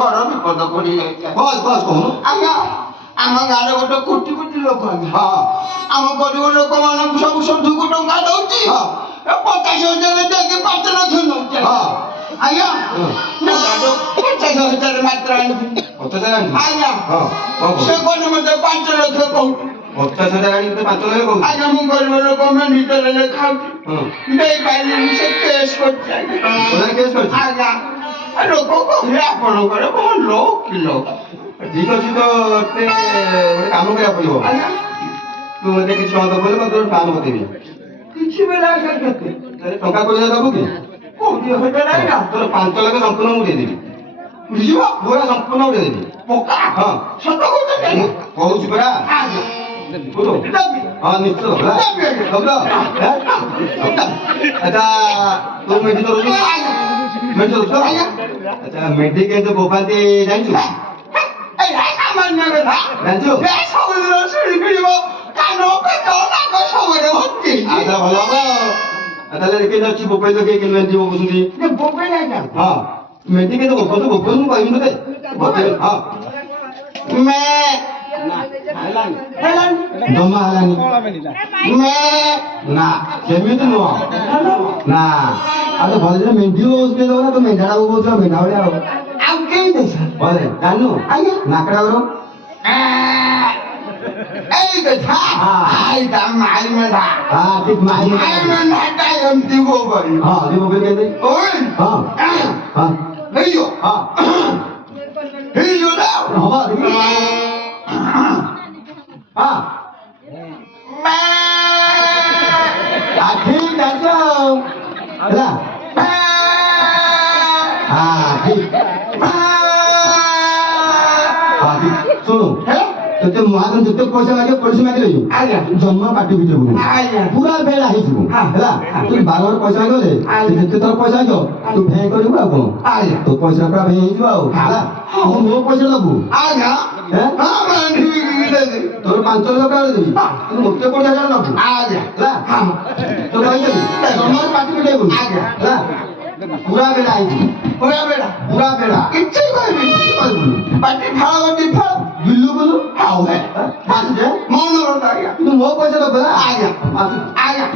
ବଡ ବିପଦ ପଡି ଯାଇଛି। ବସ୍ ବସ୍ କହୁନୁ। ଆଜ୍ଞା ଆମ ଗାଁରେ ଗୋଟେ କୋଟି କୋଟି ଲୋକ ଆଜ୍ଞା। ହଁ ଆମ ଗରିବ ଲୋକମାନଙ୍କୁ ସବୁ ସୁଧକୁ ଟଙ୍କା ଦଉଛି। ହଁ 50,000 ଦେଇକି 5 ଲକ୍ଷ ନଉଛି। ହଁ ଆଜ୍ଞା ହଁ। ମୁଁ ଗାଁରୁ 50,000 ମାତ୍ର ଆଣିଥିଲି। 50,000 ଆଣିଛୁ? ଆଜ୍ଞା ହଁ କଣ ସେ କହୁଛୁ? କହିଲେ ମତେ 5 ଲକ୍ଷ କହୁଛି। 50,000 ଆଣିକି ତତେ 5 ଲକ୍ଷ କହୁଛୁ? ଆଜ୍ଞା ମୁଁ ଗରିବ ଲୋକ ମେଡିକାଲରେ ଖାଉଛି। ହଁ ଦେଇପାରିଲିନି ସେ କେସ୍ କରିଛି ଆଜ୍ଞା। କୋଉଥିରେ କେସ୍ କରିଛି? ଆଜ୍ଞା ଲୋକ କହିଲେ ଆପଣଙ୍କର ଭଲ ଓକିଲ। ଠିକ ଅଛି ତ ଗୋଟେ କାମ କରିବାକୁ ପଡ଼ିବ। ଆଜ୍ଞା ତୁ ମୋତେ କିଛି ଟଙ୍କା ଦେବୁ ବୋଲି ମୋତେ ଗୋଟେ ଫାର୍ମ ବତେଇବି। କିଛି ବେলা ଆଜ୍ଞା କେତେ ଟଙ୍କା କୋଡ଼ିଏ ଦେବୁ କି? କୋଉଠି ହଜାର ଆଜ୍ଞା ତୋର 5 ଲକ୍ଷ ସମ୍ପୂର୍ଣ୍ଣ ମୁଁ ଦେଇଦେବି। ବୁଝିବ ପୁରା ସମ୍ପୂର୍ଣ୍ଣ ମୁଁ ଦେଇଦେବି। ପକା ହଁ ସତ କହୁଛନ୍ତି ମୁଁ କହୁଛି ପରା। ଆଜ୍ଞା ବୁଝୁ? ଦେବି। ହଁ ନିଶ୍ଚିତ ଦେବୁ ହେଲା। ଦେବୁ ତ? ଆଚ୍ଛା ତୁ ମେଡି ଚଲଉଛୁ? ମେଡି ଚଲଉଛୁ ତ? ଆଜ୍ଞା ଆଚ୍ଛା ମେଡି କେମିତି ବୋବାନ୍ତି ଜାଣିଛୁ? ଏଇଟା ସାମାନ୍ୟ କଥା। ଜାଣିଛୁ? ଏ ସବୁଦିନ ଶୁଣି କିଣିବ କାନ ପେଟ ନାକ ସବୁରେ ଭର୍ତ୍ତି। ଆଚ୍ଛା ଭଲ ହବ। ଆଉ ତାହେଲେ କେମିତି ଅଛି ବୋବାଇ ତ କେମିତି ମେଡି ବୋବୁଛନ୍ତି? ଯେ ବୋବେଇ ଆଜ୍ଞା ହଁ ମେଡି କେମିତି ବୋବୁଛୁ? ବୋବୁ ମୁଁ କହିବି ତତେ। ବୋବେଇ ହଁ ମେ ହେଲାନି ଜମା ହେଲାନି। ମେ ନା ସେମିତି ନୁହଁ। ନା ଆଉ ତ ଭଲରେ ମେଣ୍ଢି ବୋବୁଛୁ କେମିତି ହବ ନା? ତୁ ମେଣ୍ଢାଟା ବୋବୁଛୁ ମେଣ୍ଢା ଭଳିଆ ଆଉ। ଆଉ କେମିତି ଭଲରେ ଜାଣିନୁ? ଆଜ୍ଞା ନାକଟା ବରଂ ଏଇ କଥା ଏଇଟା ମାଇ ମେଣ୍ଢା ହଁ ଠିକ ମାଇ ମାଇ ମେଣ୍ଢାଟା ଏମିତି ବୋବେଇ ହଁ ଯେ ବୋବେଇ କେମିତି? ଓଇ ହଁ ହଁ ହେଇଯ ହଁ ହେଇଯ ନା ହବ ଦେଖି। ହଁ ମେ ଠିକ ଜାଣିଛ ହେଲା। ହଁ ଠିକ ହଁ ଠିକ ଶୁଣୁ ତତେ ମହାଜନ ଯେତେ ପଇସା ମାଗିବ ପଇସା ମାଗିଲେ ଆଜ୍ଞା ଜମା ପାଟି ଭିତରେ ପୁଣି ଆଜ୍ଞା ପୁରା ବେଳା ହେଇଯିବ ହେଲା। ତୁ 12 ପଇସା ମାଗିଲେ ଯେତେ ଥର ପଇସା ମାଗିବ ତୁ ଭେଁ କରିବୁ ଆଉ କଣ? ଆଜ୍ଞା ତୋ ପଇସା ପୁରା ଭେଁ ହେଇଯିବ ଆଉ ହେଲା। ତୁ ମୋ ପଇସା ଦବୁ ଆଜ୍ଞା ହେଁ? ହଁ ଦେବି ତୋର 5 ଲକ୍ଷ ଟଙ୍କା ଦେବି ତୁ ମୋତେ 50,000 ଦବୁ ଆଜ୍ଞା ହେଲା। ତୁ କହିଦେବି ଜମାରୁ ପାଟି ଫିଟେଇବୁନି ଆଜ୍ଞା ହେଲା। ପୁରା ବେଳା ହେଇଯିବ ପୁରା ବେड़ा ପୁରା ବେଳା କିଛି କହିବି କିଛି କହିବୁନି। ପାଟି ଫାଳ ଗଟି ଫାଳ ବିଲୁ ବୁଲୁ ହାଉ ହେ ଆସୁଛେ ମౌନ ରହୁତା ଆଜ୍ଞା କିନ୍ତୁ ମୋ ପଇସା ଦବୁ ହେଲା। ଆଜ୍ଞା ଆସୁ ଆଜ୍ଞା